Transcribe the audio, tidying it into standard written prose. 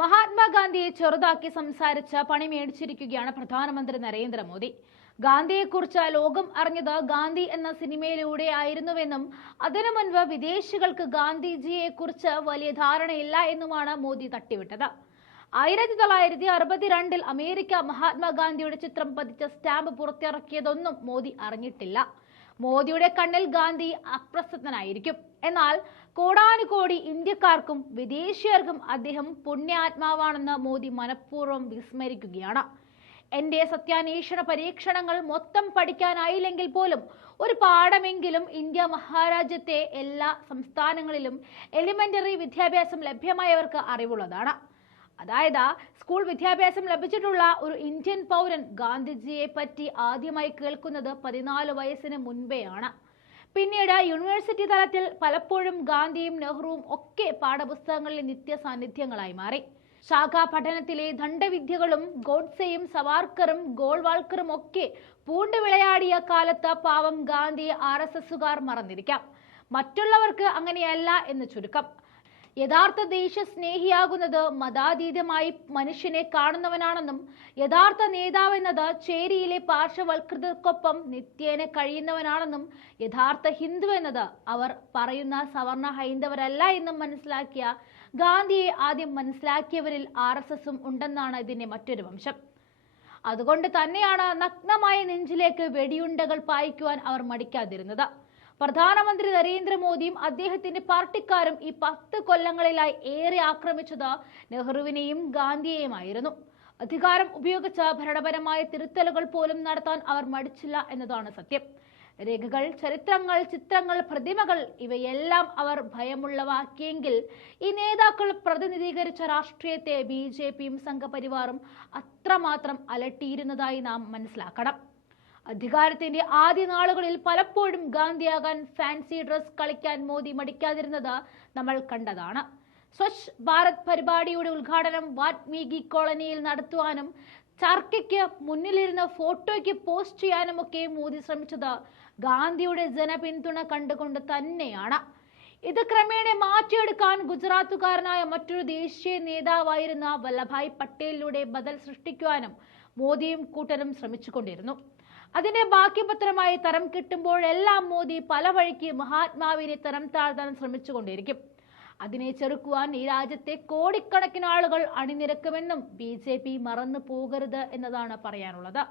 മഹാത്മാഗാന്ധിയെ ചെറുതാക്കി സംസാരിച്ച് പണി മേടിച്ചിരിക്കുകയാണ് പ്രധാനമന്ത്രി നരേന്ദ്രമോദി. ഗാന്ധിയെക്കുറിച്ച് ലോകം അറിഞ്ഞത് ഗാന്ധി എന്ന സിനിമയിലൂടെ ആയിരുന്നുവെന്നും അതിനു മുൻപ് വിദേശികൾക്ക് ഗാന്ധിജിയെക്കുറിച്ച് വലിയ ധാരണയില്ല എന്നുമാണ് മോദി തട്ടിവിട്ടത്. 1962 അമേരിക്ക മഹാത്മാഗാന്ധിയുടെ ചിത്രം പതിച്ച സ്റ്റാമ്പ് പുറത്തിറക്കിയതൊന്നും മോദി അറിഞ്ഞിട്ടില്ല. മോദിയുടെ കണ്ണിൽ ഗാന്ധി അപ്രസക്തനായിരിക്കും. എന്നാൽ കോടാനുകോടി ഇന്ത്യക്കാർക്കും വിദേശീയർക്കും അദ്ദേഹം പുണ്യാത്മാവാണെന്ന് മോദി മനഃപൂർവ്വം വിസ്മരിക്കുകയാണ്. എന്റെ സത്യാന്വേഷണ പരീക്ഷണങ്ങൾ മൊത്തം പഠിക്കാനായില്ലെങ്കിൽ പോലും ഒരു പാഠമെങ്കിലും ഇന്ത്യ മഹാരാജ്യത്തെ എല്ലാ സംസ്ഥാനങ്ങളിലും എലിമെന്ററി വിദ്യാഭ്യാസം ലഭ്യമായവർക്ക് അറിവുള്ളതാണ്. അതായത് സ്കൂൾ വിദ്യാഭ്യാസം ലഭിച്ചിട്ടുള്ള ഒരു ഇന്ത്യൻ പൗരൻ ഗാന്ധിജിയെ പറ്റി ആദ്യമായി കേൾക്കുന്നത് 14 വയസ്സിന് മുൻപെയാണ്. പിന്നീട് യൂണിവേഴ്സിറ്റി തലത്തിൽ പലപ്പോഴും ഗാന്ധിയും നെഹ്റുവും ഒക്കെ പാഠപുസ്തകങ്ങളിലെ നിത്യ സാന്നിധ്യങ്ങളായി മാറി. ശാഖാ പഠനത്തിലെ ദണ്ഡവിദ്യകളും ഗോഡ്സെയും സവാർക്കറും ഗോൾവാൾക്കറും ഒക്കെ പൂണ്ടു വിളയാടിയ കാലത്ത് പാവം ഗാന്ധിയെ RSSുകാർ മറന്നിരിക്കാം. മറ്റുള്ളവർക്ക് അങ്ങനെയല്ല എന്ന് ചുരുക്കം. യഥാർത്ഥ ദേശസ്നേഹിയാകുന്നത് മതാതീതമായി മനുഷ്യനെ കാണുന്നവനാണെന്നും യഥാർത്ഥ നേതാവെന്നത് ചേരിയിലെ പാർശ്വവൽകൃതർക്കൊപ്പം നിത്യേന കഴിയുന്നവനാണെന്നും യഥാർത്ഥ ഹിന്ദു എന്നത് അവർ പറയുന്ന സവർണ ഹൈന്ദവരല്ല എന്നും മനസ്സിലാക്കിയ ഗാന്ധിയെ ആദ്യം മനസ്സിലാക്കിയവരിൽ RSSും ഉണ്ടെന്നാണ് ഇതിന്റെ മറ്റൊരു വംശം. അതുകൊണ്ട് തന്നെയാണ് നഗ്നമായ നെഞ്ചിലേക്ക് വെടിയുണ്ടകൾ പായിക്കുവാൻ അവർ മടിക്കാതിരുന്നത്. പ്രധാനമന്ത്രി നരേന്ദ്രമോദിയും അദ്ദേഹത്തിന്റെ പാർട്ടിക്കാരും ഈ 10 കൊല്ലങ്ങളിലായി ഏറെ ആക്രമിച്ചത് നെഹ്റുവിനെയും ഗാന്ധിയെയുമായിരുന്നു. അധികാരം ഉപയോഗിച്ച് ഭരണപരമായ തിരുത്തലുകൾ പോലും നടത്താൻ അവർ മടിച്ചില്ല എന്നതാണ് സത്യം. രേഖകൾ, ചരിത്രങ്ങൾ, ചിത്രങ്ങൾ, പ്രതിമകൾ ഇവയെല്ലാം അവർ ഭയമുള്ളവാക്കിയെങ്കിൽ ഈ നേതാക്കൾ പ്രതിനിധീകരിച്ച രാഷ്ട്രീയത്തെ BJPയും സംഘപരിവാറും അത്രമാത്രം അലട്ടിയിരുന്നതായി നാം മനസ്സിലാക്കണം. അധികാരത്തിന്റെ ആദ്യ നാളുകളിൽ പലപ്പോഴും ഗാന്ധിയാകാൻ ഫാൻസി ഡ്രസ് കളിക്കാൻ മോദി മടിക്കാതിരുന്നത് നമ്മൾ കണ്ടതാണ്. സ്വച്ഛ് ഭാരത് പരിപാടിയുടെ ഉദ്ഘാടനം വാൽമീകി കോളനിയിൽ നടത്തുവാനും ചർക്കയ്ക്ക് മുന്നിലിരുന്ന് ഫോട്ടോയ്ക്ക് പോസ്റ്റ് ചെയ്യാനുമൊക്കെ മോദി ശ്രമിച്ചത് ഗാന്ധിയുടെ ജനപിന്തുണ കണ്ടുകൊണ്ട് തന്നെയാണ്. ഇത് ക്രമേണ മാറ്റിയെടുക്കാൻ ഗുജറാത്തുകാരനായ മറ്റൊരു ദേശീയ നേതാവായിരുന്ന വല്ലഭായ് പട്ടേലിലൂടെ ബദൽ സൃഷ്ടിക്കുവാനും മോദിയും കൂട്ടരും ശ്രമിച്ചുകൊണ്ടിരുന്നു. അതിന്റെ ബാക്കിപത്രമായി തരം കിട്ടുമ്പോഴെല്ലാം മോദി പല വഴിക്ക് മഹാത്മാവിനെ തരം താഴ്ത്താൻ ശ്രമിച്ചുകൊണ്ടിരിക്കും. അതിനെ ചെറുക്കുവാൻ ഈ രാജ്യത്തെ കോടിക്കണക്കിന് ആളുകൾ അണിനിരക്കുമെന്നും BJP മറന്നു പോകരുത് എന്നതാണ് പറയാനുള്ളത്.